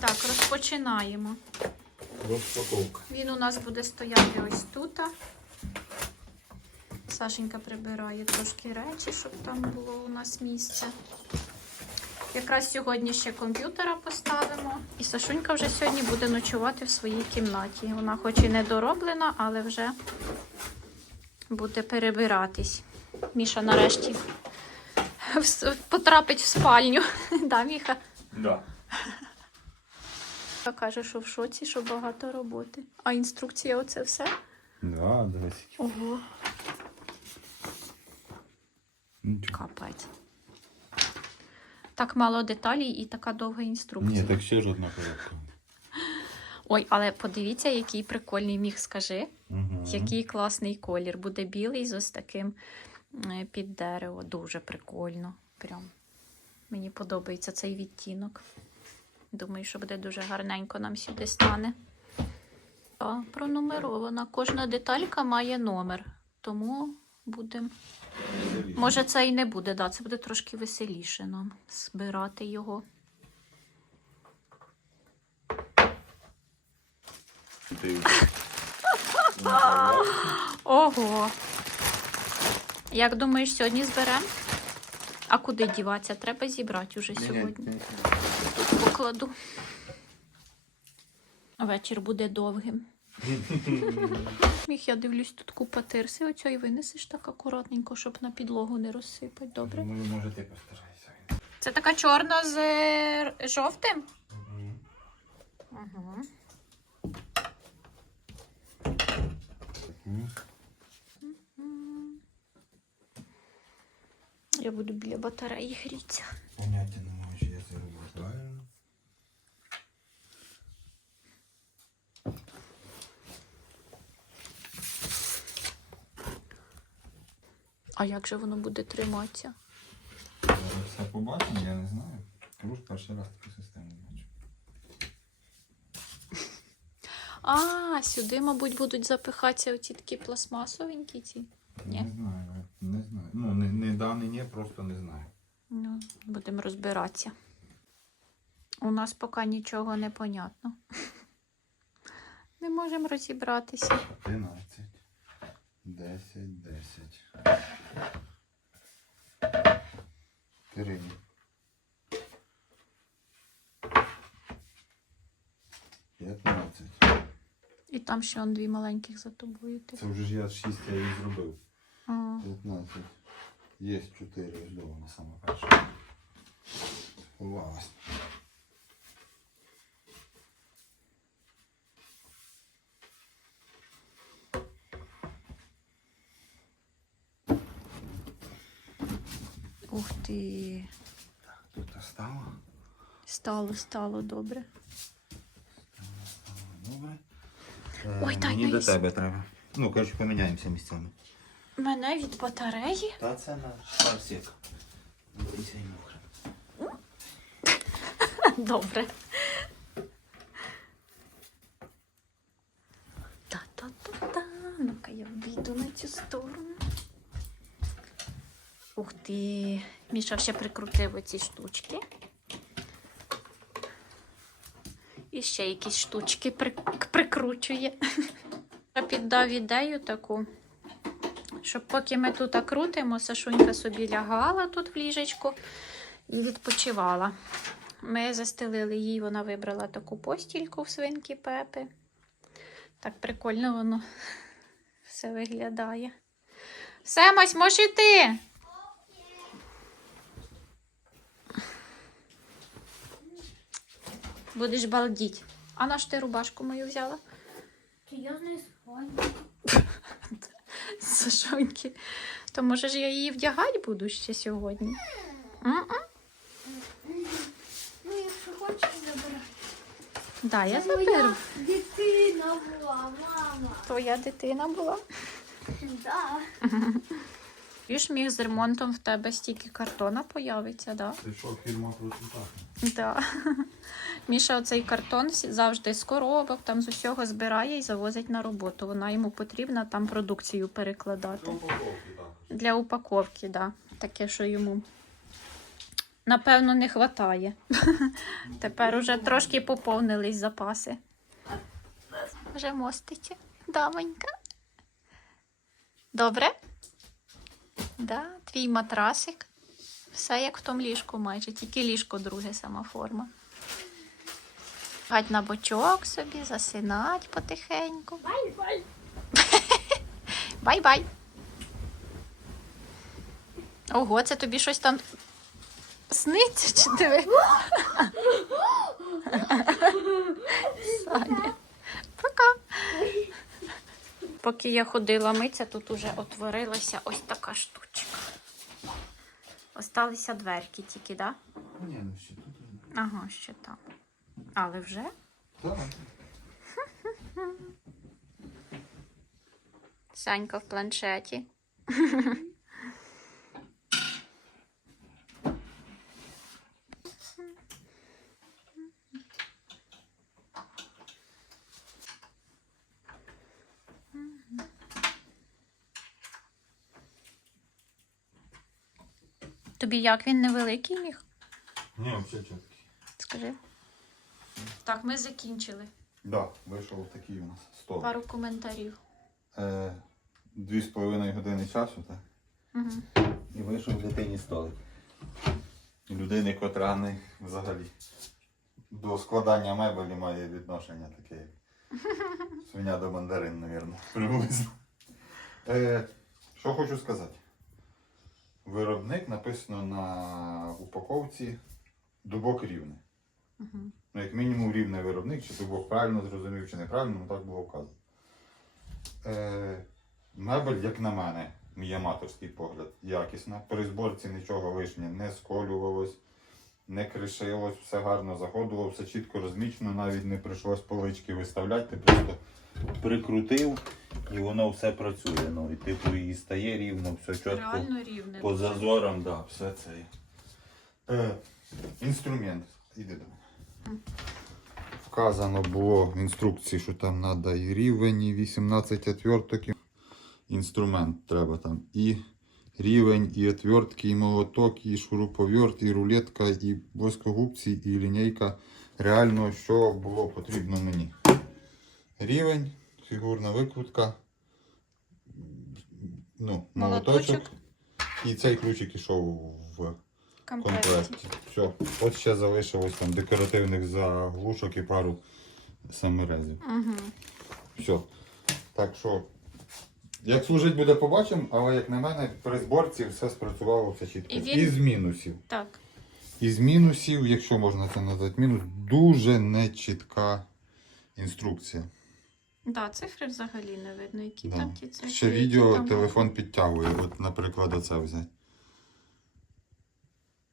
Так, розпочинаємо. Розпаковка. Він у нас буде стояти ось тут. Сашенька прибирає трошки речі, щоб там було у нас місце. Якраз сьогодні ще комп'ютера поставимо. І Сашунька вже сьогодні буде ночувати в своїй кімнаті. Вона хоч і не дороблена, але вже буде перебиратись. Міша нарешті потрапить в спальню. Да, Міха? Да. Каже, що в шоці, що багато роботи. А інструкція оце все? Да, 10. Ого, Нічого. капець. Так мало деталей і така довга інструкція. Ні, так ще ж одна коробка. Ой, але подивіться, який прикольний міг, скажи. Угу. Який класний колір. Буде білий з ось таким під дерево. Дуже прикольно. Прям. Мені подобається цей відтінок. Думаю, що буде дуже гарненько нам сюди стане. А, пронумерована. Кожна деталька має номер. Тому будемо. Може, це і не буде, да, це буде трошки веселіше нам збирати його. Ого. Як думаєш, сьогодні зберемо? А куди діватися? Треба зібрати уже сьогодні. Покладу. Вечір буде довгим. Міг, я дивлюсь, тут купа тирси. Оцю і винесеш так акуратненько, щоб на підлогу не розсипати. Добре? Думаю, може ти постарайся. Це така чорна з е, жовтим? Угу. Я буду біля батареї грітися. Поняття не маю, чи я це роблю правильно. А як же воно буде триматися? Зараз все побачимо, я не знаю. Кажу, перший раз таку систему бачу. А, сюди, мабуть, будуть запихатися оці такі пластмасовенькі ці. Ні. Не знаю, не знаю. Ну, не, не даний, ні, просто не знаю. Ну, будемо розбиратися. У нас поки нічого не понятно. Не можемо розібратися. 11, 10, 10. 3. П'ятнадцять. І там ще он дві маленьких за тобою. типу. Це вже ж я 6 я її зробив. А, 15. Є 4, ось до вона саме перша. Сховалась. Ух ти. Тут остало. Стало, стало добре. Добре. Ой, дай Мені до тебе треба. Ну, коротше, поміняємося місцями. Мене від батареї. Та це наш парсик. Дивися і мокре. Добре. Та-та-та-та. Ну-ка я вийду на цю сторону. Ух ти. Міша ще прикрутив оці штучки. І ще якісь штучки прикручує. Я піддав ідею таку, щоб поки ми тут крутимо, Сашунька собі лягала тут в ліжечку і відпочивала. Ми застелили їй, вона вибрала таку постільку в свинки Пепи. Так прикольно воно все виглядає. Все, Мась, можеш йти? Будеш балдіть. А на ж ти рубашку мою взяла? Чи я не спаю? Сашоньки. То може ж я її вдягати буду ще сьогодні? Ну, якщо хочеш, забирай. Да, я заберу. дитина була, мама. Твоя дитина була. Да. Ж міг з ремонтом в тебе стільки картона появиться, да? Ти що, фірма просто так? Да. Міша оцей картон завжди з коробок, там з усього збирає і завозить на роботу. Вона йому потрібна там продукцію перекладати. упаковки так. Для упаковки, да. Таке, що йому напевно, не вистачає. Тепер уже трошки поповнились запаси. Вже моститься, дамонька. Добре? Да, твій матрасик. Все як в тому ліжку майже, тільки ліжко друге сама форма. Гать на бочок собі, засинать потихеньку. Бай-бай. Бай-бай. Ого, це тобі щось там сниться чи диви? Саня. Пока. Поки я ходила митися, тут уже отворилася ось така штучка. Осталися дверки тільки, так? Да? Ні, ну ще тут. Ага, ще там. Але вже? Так. Санька в планшеті. Тобі як він невеликий міг? Ні, взагалі чіткий. Скажи. Так, ми закінчили. Да, вийшов такий у нас стол. Пару коментарів. Е, Дві з половиною години часу, так? Угу. І вийшов дитині столик. Людини, котра не взагалі до складання мебелі має відношення таке. як Свиня до мандарин, мабуть, приблизно. Е, що хочу сказати. Виробник написано на упаковці дубок рівний. Угу. Ну, як мінімум рівний виробник, чи дубок правильно зрозумів, чи неправильно, ну так було вказано. Е, мебель, як на мене, мій аматорський погляд, якісна. При зборці нічого лишнє не сколювалось, не кришилось, все гарно заходило, все чітко розмічено, навіть не прийшлось полички виставляти, ти просто прикрутив і воно все працює. Ну, і типу її стає рівно, все чітко. По зазорам, да, все це. Е, інструмент. Іди до мене. Вказано було в інструкції, що там треба і рівень, і 18 отверток. Інструмент треба там і рівень, і отвертки, і молоток, і шуруповерт, і рулетка, і воскогубці, і лінійка. Реально, що було потрібно мені. Рівень, фігурна викрутка, ну, молоточок. Молоточок. І цей ключик ішов в Комплекті. комплекті. Все. От ще залишилось там декоративних заглушок і пару саморезів. Угу. Все. Так що, як служить буде, побачимо, але як на мене, при зборці все спрацювало все чітко. І він- Із мінусів. Так. Із мінусів, якщо можна це назвати мінус, дуже нечітка інструкція. Да, цифри взагалі не видно, які Да. там ті цифри. Ще які відео там- телефон підтягує. От, наприклад, оце взяти.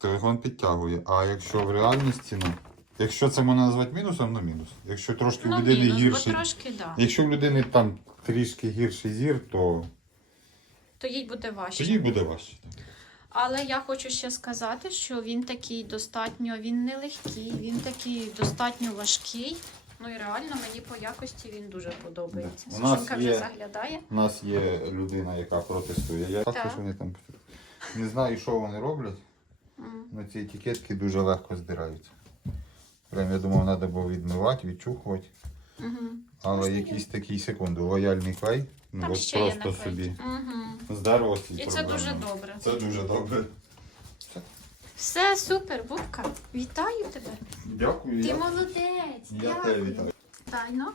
Телефон підтягує. А якщо в реальності, ну, якщо це можна назвати мінусом, ну мінус. Якщо трошки Ну, в людини мінус, гірший. бо трошки, да. Якщо в людини там трішки гірший зір, то То їй буде важче. тоді буде важче. Але я хочу ще сказати, що він такий достатньо, він не легкий, він такий достатньо важкий. Ну і реально мені по якості він дуже подобається. Да. У нас вже є- заглядає. У нас є людина, яка протестує. Я Так. що вони там не знаю, що вони роблять. Але ці етикетки дуже легко здираються. Прям я думав, треба було відмивати, відчухувати. Мгм. Але Можна якийсь такий секунду, лояльний клей. Ну, Там от ще є просто наклейки. собі Мгм. здорово ці І це дуже добре. Це дуже добре. Все супер, Вовка. Вітаю тебе. Дякую. Ти я, молодець. я дякую. тебе вітаю. Тайно.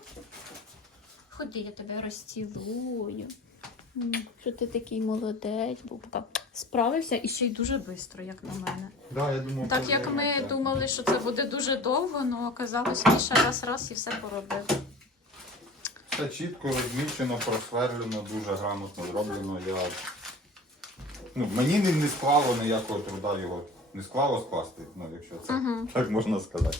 Ходи, я тебе розцілую. М, Що ти такий молодець, Бубка. Справився і ще й дуже швидко, як на мене. Да, я думав, Так як ми так. думали, що це буде дуже довго, але оказалось Міша раз-раз і все поробив. Все чітко розмічено, просверлено, дуже грамотно зроблено. Я... Ну, мені не, не склало ніякого труда його. Не склало скласти, ну, якщо це Угу. так можна сказати.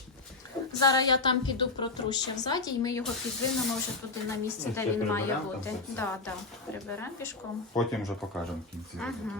Зараз я там піду протру ще взаді, і ми його підвинемо вже туди на місце, Ну, де ще він має приберемо там бути. це все. Да, да. Приберемо пішком. Потім вже покажемо в кінці. Угу.